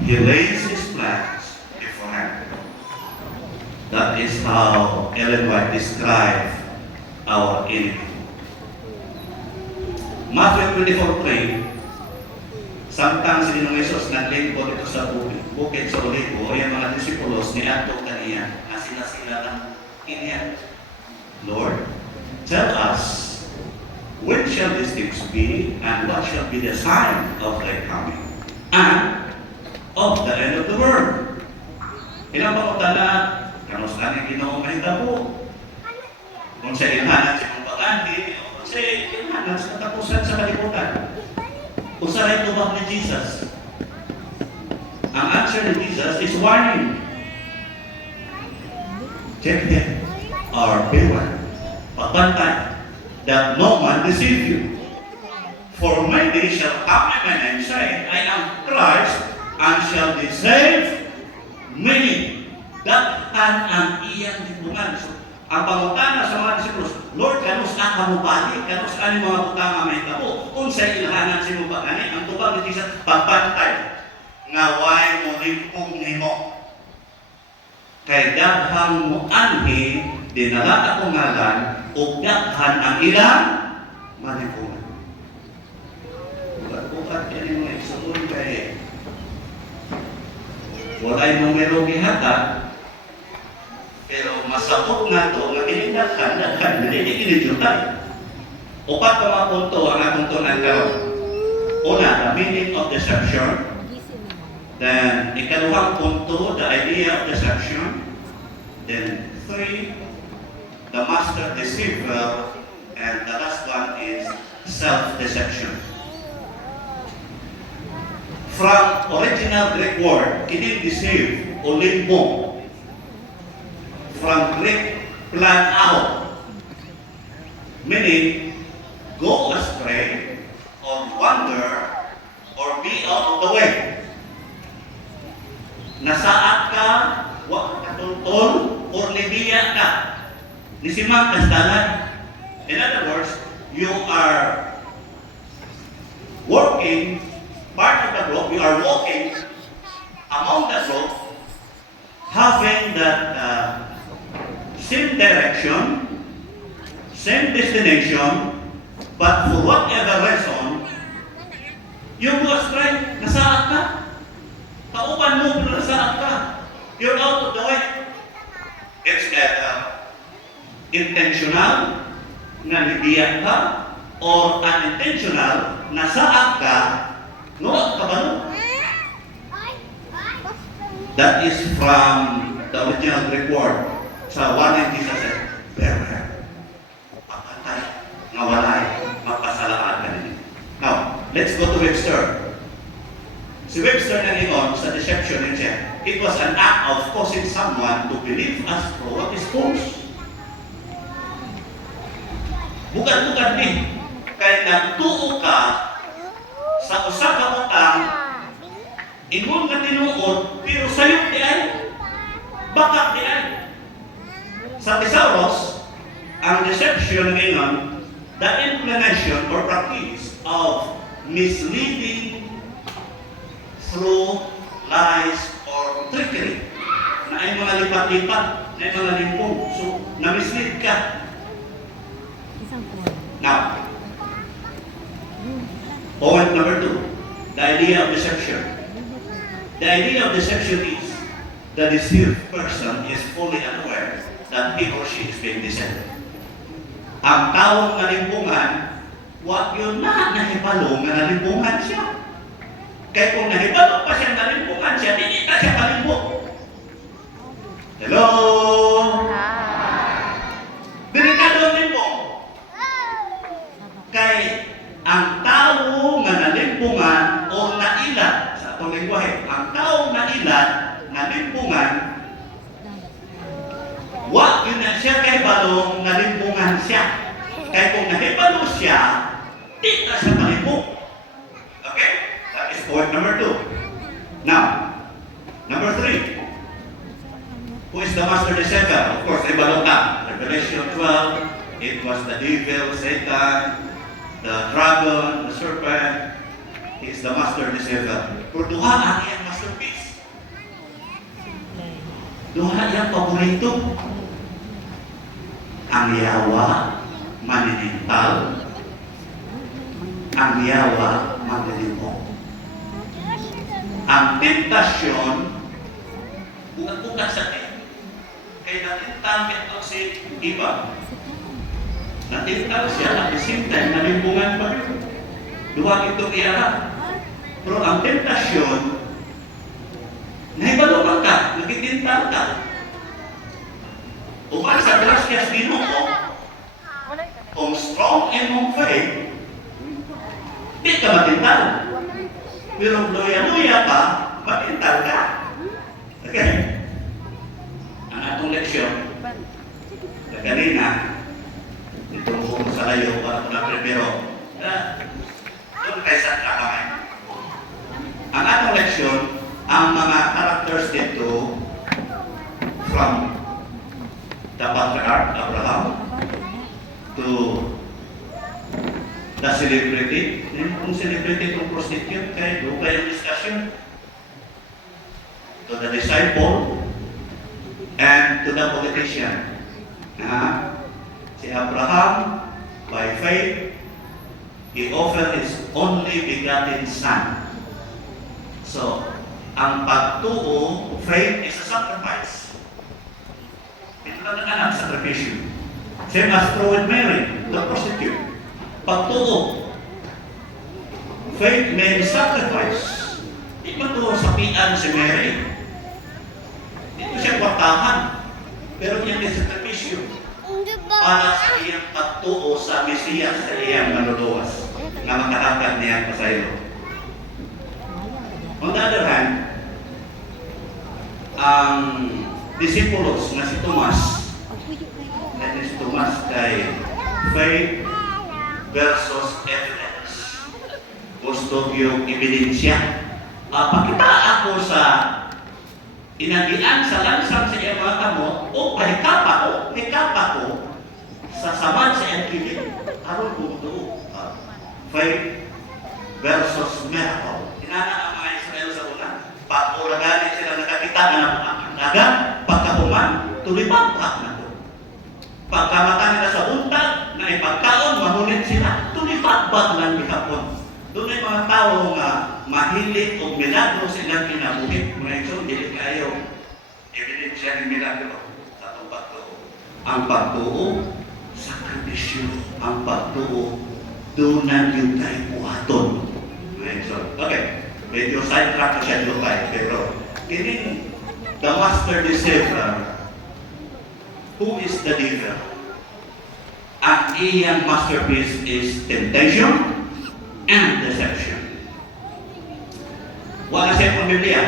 He lays his plans beforehand. That is how Ellen White described our enemy. Matthew 24:3, samtang si Ginoong Hesus naglingkod ito sa bukid sa Olivo, yung mga disipulos ni Ato kaniya, na sila ng iniya. Lord, tell us, when shall these things be, and what shall be the sign of thy coming, and of the end of the world? Ilang pangutana, kamusta ni Ginoong mahitabo? Kung sa ilhanan sa mga pag-andi, o sa ilhanan sa katapusan sa kalibutan. Usahay tubak ni Jesus. Ang answer ni Jesus is warning. Check him, or beware, pagbantay, that no man deceive you. For many shall come in my name, saying, I am Christ, and shall deceive many. That ang iyang libungan. So, ang pangutana sa mga disipulos, Lord, kanus ka kamubali, kanus ka ni mga butang nga may tabo. Kung sa ilhanan si mo pagani, ang tubag ni Jesus, pagbantay, nga way mo limpong nimo. Kay daghang mo anhi, dinala akong ngalan, o daghan ang ilang malipungan. Bukat-bukat yan yung mga igsuon kay walay numero gihata, pero masabot na ito, nga kinindaghan, hindi kinidutay. Upat pa mga punto ang atong tunan karon. Una, the meaning of deception. Then, ikaduhang punto, the idea of deception. Then, 3, the master deceiver. And the last one is self-deception. From original Greek word, kini deceive o limbo. From Greek, plan out, meaning go astray or wander or be out of the way. Nasaat ka, wag katultol, or libiya ka. Nisimang kasdalan. In other words, you are working, part of the group, you are walking among the group, having that same direction, same destination, but for whatever reason, you go astray, nasaat ka. Kauban mo, pero nasaat ka. You're out of the way. It's intentional, na libiyak ka, or unintentional, nasaat ka, no, kabalo. That is from the original Greek word. Sa one and Jesus said, beware. Papatay, nawalay, magpasalaan ka nila. Now, let's go to Webster. Si Webster na niyon sa deception niya, it was an act of causing someone to believe as for what is false. Bukan-bukan din, kaya nagtuo ka sa usa ka utang, ingon nga tinuod, pero sayop di ay, bakak di ay. Sa Thesaurus, ang deception ngayon, the inclination or practice of misleading through lies or trickery. Na ay mga lipat-lipat, na ay mga limpong. So, na-mislead ka. Now, point number 2, the idea of deception. The idea of deception is the deceived person is fully unaware that he or she is being deceived. Ang taong nalimpungan, wag yun na nahibalo nga nalimpungan siya. Kaya kung nahibalo pa siya nalimpungan siya, hindi na siya malimpong. Hello? Delikado ang limpong. Kay ang tao nga nalimpungan o nailan, sa itong lingwahe, ang taong nailan, nalimpungan, wag yun na siya kay balong nalimpungan siya. Kaya kung nahibalo siya, di na siya malimpong. Okay? That is point number 2. Now, number 3. Who is the master deceiver? Of course, nahibalo ka. Revelation 12, it was the devil, Satan, the dragon, the serpent. He is the master deceiver. Pero duha ang iyang master masterpiece. Duha yang paborito. Ang yawa, maninintal. Ang yawa, manilimbong. Ang tentasyon, bukat-bukat sa atin. Kaya natintal ito si Eva. Natintal siya, at the same time, nalimbungan pa rin. Duha itong iarap. Pero ang tentasyon, nahibaluman ka, nagitintal ka. Upan sa grasyas Ginoo, kung strong in mong faith, di ka matintal. Pero luya-luya pa, matintal ka. Okay? Ang atong leksyon, kanina, itong kung sa layo para na primero, doon kay San Kamay. Ang atong leksyon, ang mga characters dito from the patriarch Abraham to the celebrity. Kung celebrity itong prostitute, kaya doon kayo discussion. To the disciple and to the politician. Si Abraham, by faith, he offered his only begotten son. So, ang pagtuo, faith is a sacrifice. Ito lang ang anak, sacrifice. Same as true with Mary, the prostitute. Pagtuo, faith means sacrifice. Di ba ito sapian si Mary? Dito siya kwartahan. Pero niya may sacrifice para sa iyang pagtuo sa Mesiyas, sa iyang manuluwas na makakapag niya pa sa iyo. On the other hand, ang disipulos na si Tomas, kay faith versus evidence. Gusto yung ebidensya. Pakita ako sa inagian sa lansang sa iyang mga kamo o pahikapa ko sa samad sa iyang kilit. Aron bumuto. Faith versus miracle. Inana ang mga Israel sa una. Pag-uraganin sila nakakita na naga, pagkahuman, tulipagpak na ito. Pagkamata nila sa untag, na ipagkaon, mahunit sila, tulipagpak lang bihapon. Doon ay mga tao nga mahilig o milagro silang kinabuhit. Mga ikso, hindi kayo ebidensya ng milagro sa itong pagtuo. Ang pagtuo, sakripisyo. Ang pagtuo, doon na yung tayo buhaton. Mga ikso. Okay, medyo sidetrack ko siya doon tayo. Pero, kining the master deceiver, who is the devil? Ang iyang masterpiece is temptation and deception. Wala siya pang Biblia.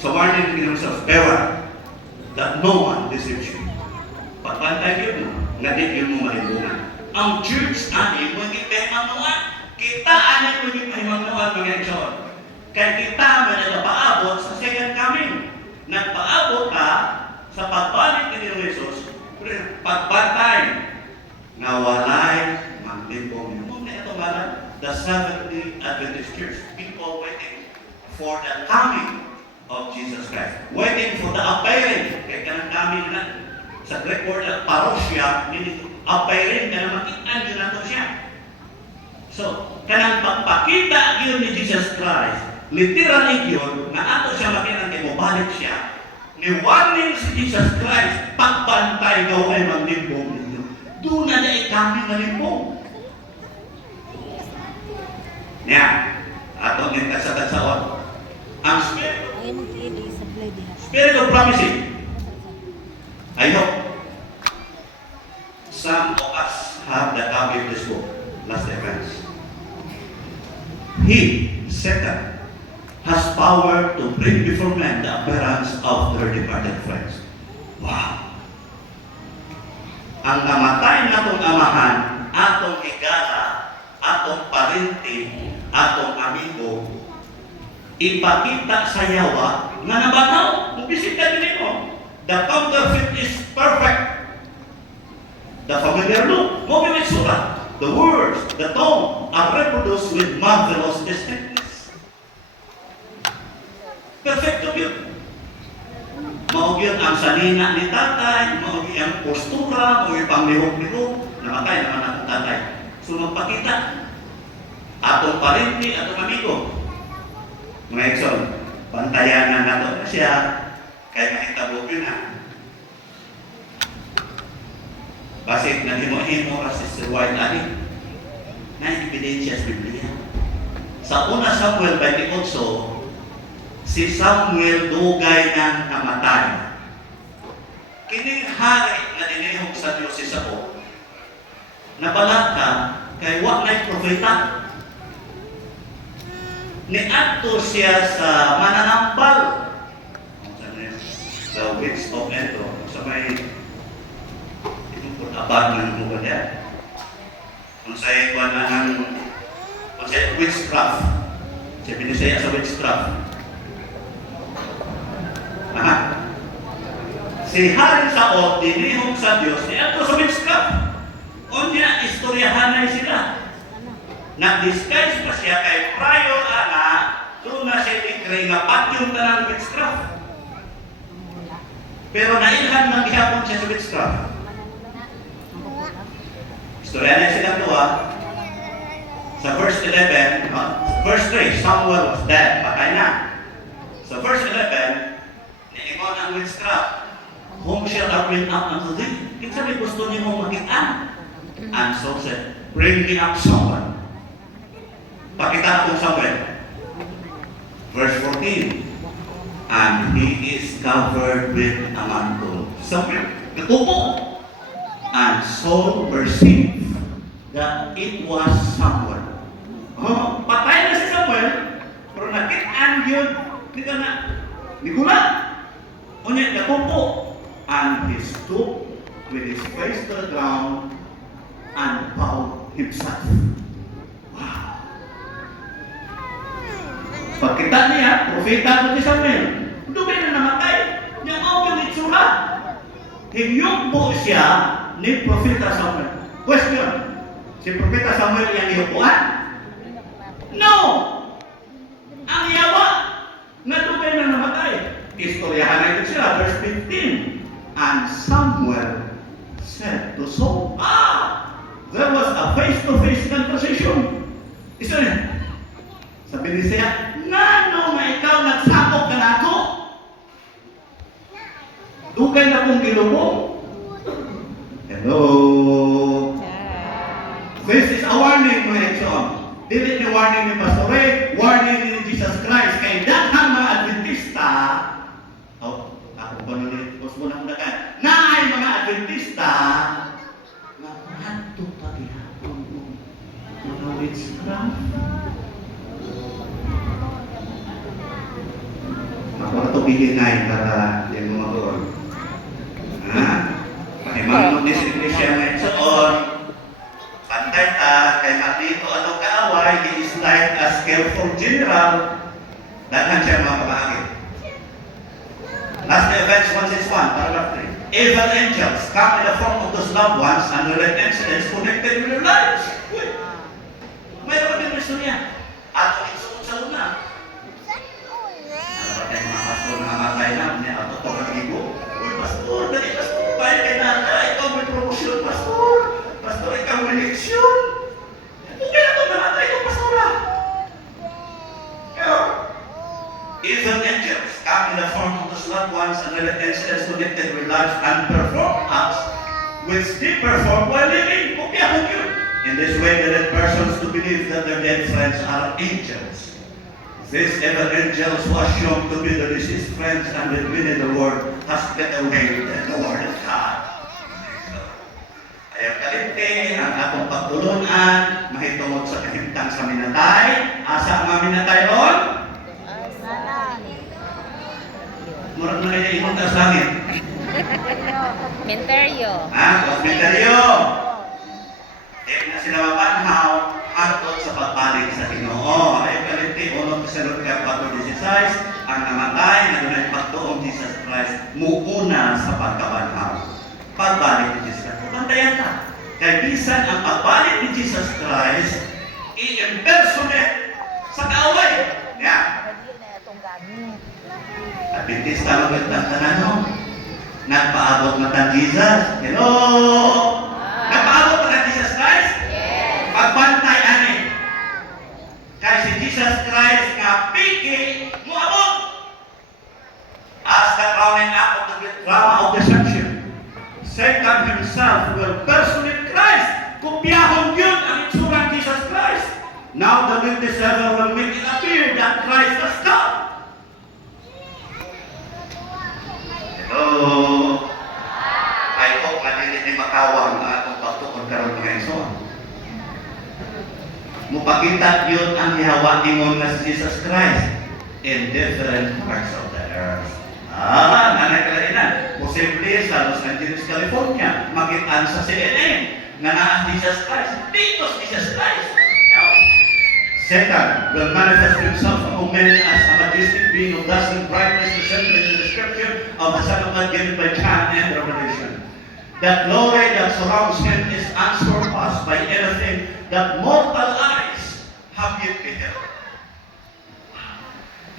So warning in himself, beware that no one deceives you. Pagpantay yun mo, nga di yun mo malibunan. Ang church, ani mo hindi pahimangnuan. Kita ani mo hindi pahimangnuan mga ekson. Kaya kita mo nagpaabot sa second coming. Nagpaabot ka sa pagbalik ni Jesus, pagbantay na walay maglibong. Yung na ito malang, the Seventh-day Adventist Church, people waiting for the coming of Jesus Christ. Waiting for the appearing. Kaya kanang kami na sa Greek word na parosya, meaning appearing, kaya makita nyo na ito siya. So, kanang pagpakita yun ni Jesus Christ, literally yun, na ato siya makita mo, balik siya. Ni warning si Jesus Christ, pagbantay daw ay maglimbong ninyo. Doon na niya kami na limbong. Niya, ato ng tagsa-tagsaon. Ang spirit of promising. I hope some of us have the copy of this book, Last Events. He, Satan, has power to bring before men the appearance of their departed friends. Wow! Ang namatay na itong amahan, atong higala, atong parinti, atong amigo, ipakita sa yawa na nabataw. Mubisita din mo. The counterfeit is perfect. The familiar look, moving itsura, the words, the tone are reproduced with marvelous distinctness. Maog yun. Maog yun ang sanina ni tatay, maog yun ang postura, maog yung panglihok-lihok, namatay naman ang tatay. So magpakita. Atong parenti, atong amigo. Mga Exxon, bantayan na nato na siya, kaya mahitabo yun ha. Basit na himo-himo si Sir White Ali, na ebidensya sa Biblia. Sa una Samuel 28, si Samuel dugay nang namatay. Kining hari na dinihog sa Diyos si Saul, nabalaka kay wa na'y propeta. Niadto siya sa mananampal. The witch of Endor. Sa may abad ng mga niya. Kung sa'yo ba na ng witchcraft. Siya binisaya sa witchcraft. Aha. Si Haring Saul, dinihog sa Diyos, niadto sa witchcraft. O niya, istoryahanay sila. Nag-disguise pa siya kay prior ana, doon na siya ikray nga patyong tanang witchcraft. Pero nailhan ng gihapon siya sa witchcraft. Istorya na silang dua. Sa verse 11, verse 3, Samuel was dead, patay na. Sa verse 11, niingon ang witchcraft, whom shall I bring up unto thee? Kinsa may gusto niyo mong makita? And so said, bring me up someone. Pakita kong Samuel. Verse 14, and he is covered with a mantle. Samuel, natupo. And Saul perceived that it was Samuel. Oh, patay na si Samuel, pero nakit-an yun, di ka na, di ko na. Unya, natupo. And he stood with his face to the ground and bowed himself. Wow. Pagkita niya, profeta ko ni Samuel, dugay na namatay. Yung mga itsura. Hiyugbo siya ni Profeta Samuel. Question, si Profeta Samuel yang hiyugbuan? No! Ang yawa na dugay na namatay. Istoryahan na ito sila, verse 15. And Samuel said to Saul, there was a face-to-face conversation. Istorya. Sabi ni siya, nano nga ikaw nagsabog ka na ako? Dugay na kong ginubog. Hello? This is a warning, mga Exxon. Dili ni warning ni Pastor Ray, warning ni Jesus Christ. Kay daghang mga Adventista, ako pa nung mo na muna ka, na ay mga Adventista, nakanto pa gihapon mo. Mga witchcraft. Ako na ito bilinay para yung mga doon. Pahimangot ni si Iglesia ngayon sa on. Pantay ta, kay matito anong kaaway, he is like a skillful general. Daghan siya mga kabahagi. Last day events 161, paragraph 3. Evil angels come in the form of those loved ones and relate incidents connected with their lives. Uy! Mayroon din gusto niya. At kung isuot sa luna. Napatay mga pastor na namatay na, niya at ito kagigo. Uy, pastor, dali pastor, bayan kay nata, ikaw may promosyon, pastor. Pastor, ikaw may leksyon. Kaya na ito namatay itong pastora. Kaya, evil angels come in the form of those loved ones and relate incidents connected with lives and perform acts which they perform while living. In this way, they led persons to believe that their dead friends are angels. These evil angels who assume to be the deceased friends and with many the word has get away with the word of God. Ayaw kalimti ang atong pagtulunan, mahitungod sa kahimtang sa minatay. Asa ang mga minatay ron? Murag na kayo imong sa langit. Menteryo. Menteryo. Na sila mapanhaw hangtod sa pagbalik sa Ginoo. Ayaw kalimti, 1 Thessalonica 4:16, ang namatay na dunay pagtuong Jesus Christ muuna sa pagkabanhaw. Pagbalik ni Jesus Christ. Pantayan ta. Kaya bisan ang pagbalik ni Jesus Christ, i-impersonate sa kaaway. Yan. langit. Adventista magandang tanan no? Nagpaabot na ng Jesus. Hello! Nagpaabot na ng Jesus Christ? Yes. Pagbantay ani. Kaya si Jesus Christ nga piki muabot. As the crowning up of the drama of deception, Satan himself will personate Christ. Kopyahon yun ang itsurang Jesus Christ. Now the witness ever will make it appear that Christ has come. Hello? I hope na dili ni makawang ang atong pagtukod karon mga igsoon. Mupakita yun ang gihawa nimon nga si Jesus Christ in different parts of the earth. Nanay kalainan. Posible sa Los Angeles, California, makitaan sa CNN nga naa Jesus Christ. Dito si Jesus Christ. Satan will manifest himself among men as a majestic being of dazzling brightness resembling the description of the Son of God given by John and Revelation. That glory that surrounds him is unsurpassed by anything that mortal eyes have yet beheld.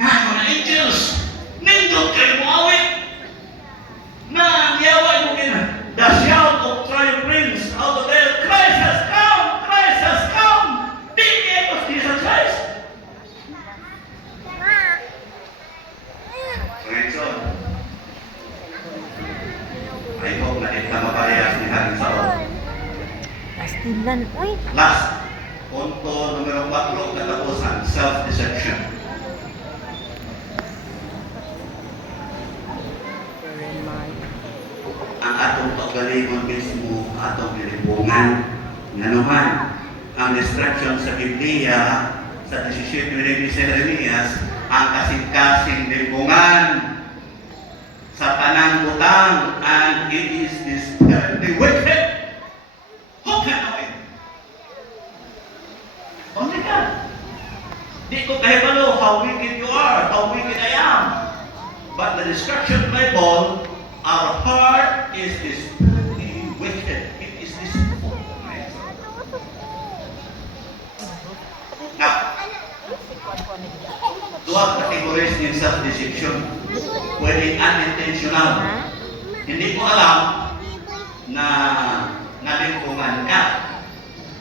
Mga angels, nindot kayo mawit na yaway mo kina. The shout of triumph rings out of there. Christ has come! Christ has come! The name of Jesus Christ. Praise God. I hope na ito maparehas ni Haring Saon. Pastilan. Uy. Last, punto numero 4 katapusan, self-deception. Ang atong paggalingon mismo, atong nilibungan. Nga naman, ang destruction sa Biblia, sa 17 ni Jeremias, ang kasing-kasing libungan sa tanang butang, and it is desperately wicked. Who can know it? Only God. Di ko kahibalo how wicked you are, how wicked I am. But the destruction Bible, our heart is desperately wicked. It is deceitful. Now, dua categories ng self-deception. Pwede unintentional. Hindi mo alam na nalimpungan ka.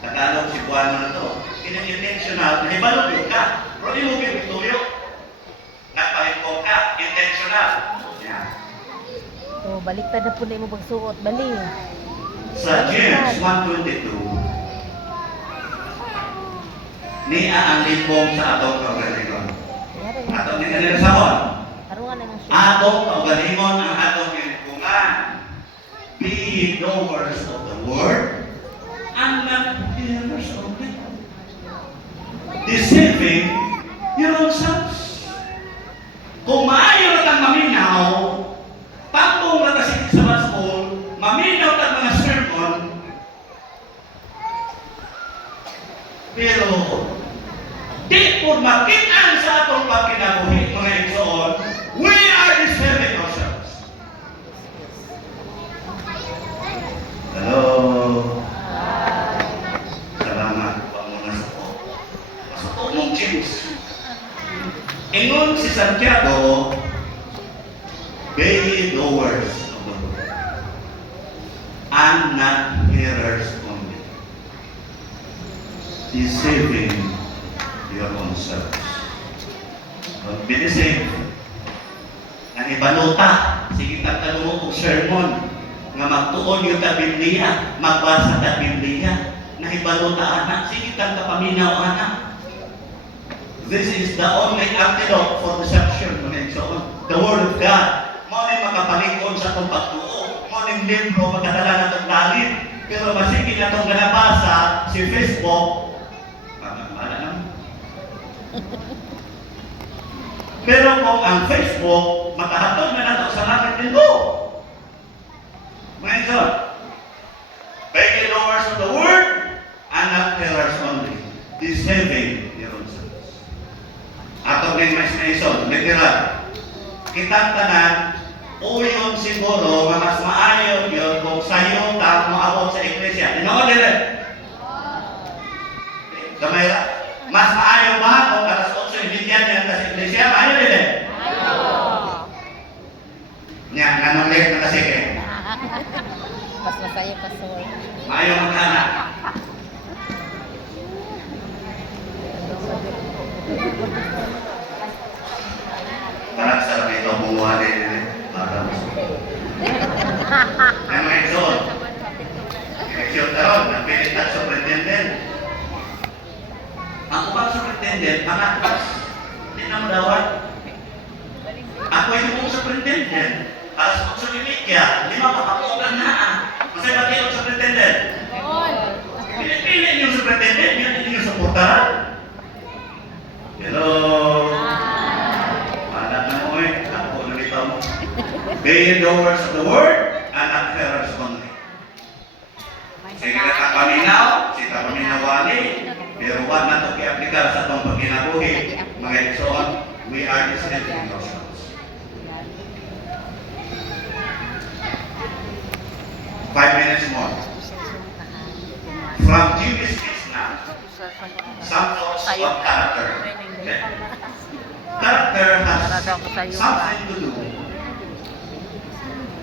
Tagalog si Juan mo na to. Intentional, nahibalog yun ka. Pero di mo bituyo. Nagpalimpong ka. Intentional. Yan. So, baliktad na po na mo pagsuot. Bali. Sa James 1:22, niya ang limpong sa atong kaugalingon. Atong ninanilasahon. Tarungan na ng show. Atong kaugalingon ang atong lilimpungan. Be ye knowers of the word, and not hearers only. Deceiving your own selves. Kung maayo na kang maminaw, pambong na kasi sa baskol, maminaw kang mga sermon, pero di po makitaan sa atong pagkinabuhi, mga igsoon, we are deceiving ourselves. Hello? Salamat. Huwag mo na sa po. Masukot mong James. Ingon si Santiago, be ye knowers of the word, and not hearers only, deceiving your own selves. Don't be deceived. Ang ibanuta, sige tatanong mo sermon, nga magtuon yung ta Biblia, magbasa ta Biblia, na ibanuta anak, sige kang kapaminaw anak. This is the only antidote for deception, mga igsoon. The Word of God. Mo ni makapalikon sa itong pagtuo. Mo ni libro magdadala na itong lalim. Pero masigi na itong ganabasa, si Facebook, mamamala naman. Pero kung ang Facebook, makahatog na nato sa langit nito. Mga igsoon, be ye knowers of the Word, and not hearers only, deceiving your own selves. Atong ng imagination, nagtira. Kitang tanan, uyon siguro nga mas maayo yun kung sayo ta moabot sa iglesia. Tinood dire. Gamay ra. Mas maayo ba kung alas 8 ibigyan niya sa iglesia? Maayo dire. kayo, Pastor. Ayaw magkana. Parang sarap ito bumuha din. Parang ano ito? Eleksyon taon, napilit ang superintendent. Ang upang superintendent, mga atras. Hindi na madawat. Ako yung superintendent. Alas kong sa Bibigya, lima makapugan na. Masaya ba kayo superintendent? Pili-pili yung superintendent, yun yung supportaran. Hello? Anak na mo eh, ako nalito mo. Be doers of the word, and not hearers only. Sige na kang paminaw, sita paminawali, pero wag na ito i-applikar sa itong pagkinabuhi. Mga iksoon, we are deceiving ourselves. 5 minutes more. From Jewish Islam, some thoughts of character. Okay? Character has something to do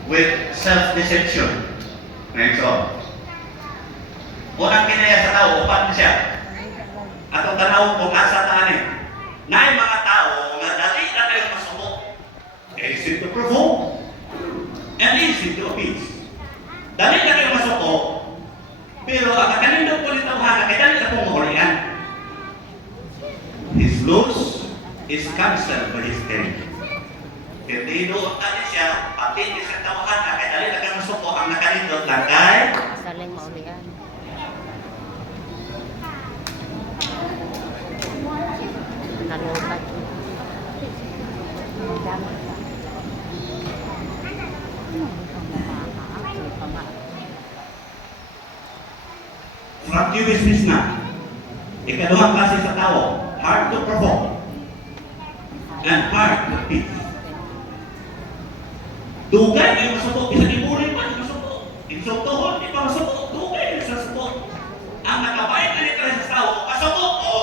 with self-deception. Next on. Unang kinaya sa tao, upan siya. Atong tanaw kung asa taan eh. Na mga tao nga dali na kayo masuko. Easy to provoke and easy to appease. Dali na kayo masuko, pero ang kakalindog po nito na kaya dali na pong mahulian. His loose is cancelled by his head. Hindi doon tali siya, pati di sa tawahan na kaya dali na kayo masuko, ang nakalindog lang kay Saling maulian. Nalubat. from Jewish Mishnah. Ikaduhang klase sa tao, hard to provoke and hard to appease. Dugay kayo masuko, bisa iburin pa, masuko. Insultohon, di pa masuko, dugay sa suko. Ang nakabayan na nito sa tao, masuko o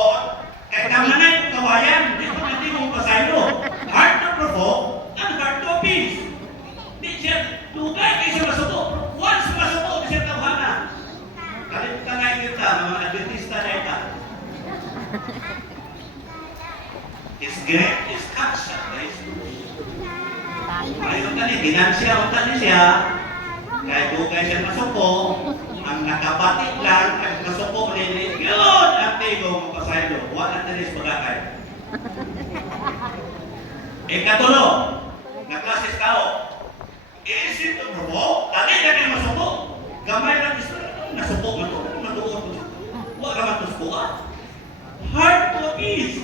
kahit kamanay kong kawayan, di ko natin mong pasaylo. Hard to provoke and hard to appease. Di siya, dugay kayo siya masuko. Once masuko, di siya tawhana. Kalimutan nga yung kita, mga Adventista na ita. His great is cancer, guys. Ayun tani, ginansya o tani siya, kahit dugay siya masuko, ang nakabatik lang, ang masuko nini, yun, ang tigo mapasaylo, wala na rin bagakay. Ikatulo, na klases tao, easy to provoke, tali na kayo masuko, gamay lang gusto, nasuko, matuon, huwag ka matusko ah. Hard to appease.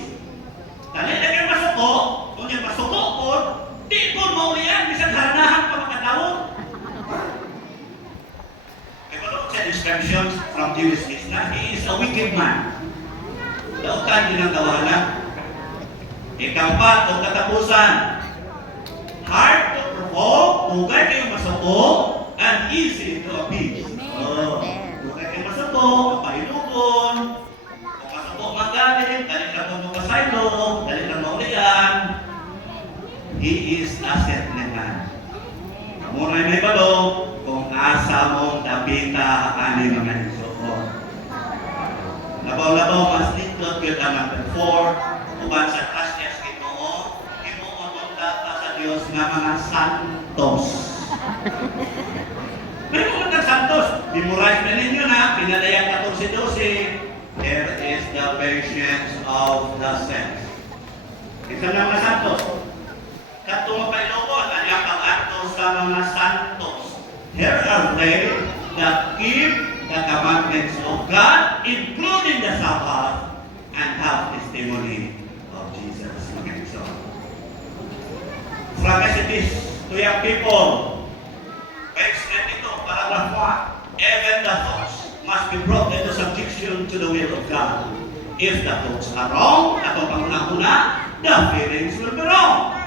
Tali na kayo masuko, kung yung masuko po, di po maulian, bisang haranahan pa makatawag. Kaya look sa descriptions from Jewish Islam, he is a wicked man. Lautan din ang tawanan. Ikampat o katapusan. Hard to provoke, tugay kayo masuko, and easy to appease. Tugay kayo masuko, pahinugon, kung masuko magaling, dali lang kung magpasaylo, dali lang maulian. He is asset naman. Muna may balo kung asa mong dapita ani mga isuko. Labaw-labaw mas niklot yun ang number 4 uban sa Krasnes Ginoo Ginoo mong data sa Dios nga mga santos. May mga santos. Memorize na ninyo na pinadayang 14-12. Here is the patience of the saints. Isa na mga santos. Katong mapailogon, ang pag-atos sa mga santos. Here are they that keep the commandments of God, including the Sabbath, and have testimony of Jesus. Okay, so, from messages to young people, page 92, paragraph 1, even the thoughts must be brought into subjection to the will of God. If the thoughts are wrong, atong panguna-una, the feelings will be wrong.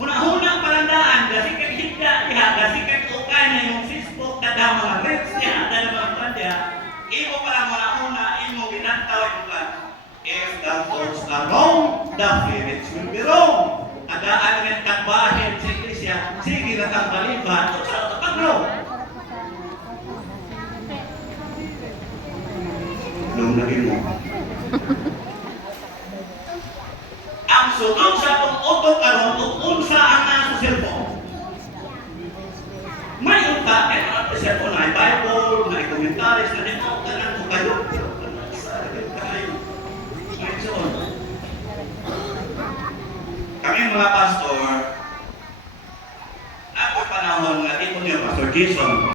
Una-unang palandaan, kasi kag higda niya, kasi kag ukay na yung Facebook, tada mga reels niya, tada mga pandya, imo pala una-una, imo ginantaw yung plan. If the thoughts are wrong, the feelings will be wrong. Agaan ng tagbahin sa iglesia, sige na tang baliban, o sa pag-wrong. Doon lagi mo. Ang sunod sa itong utok karon ug unsa ang nasa sa cellphone. May unta kay mga sa cellphone ay Bible, may commentaries na dito tanan ko kayo. Kami mga pastor, ako panahon nga ito niyo, Pastor Jason,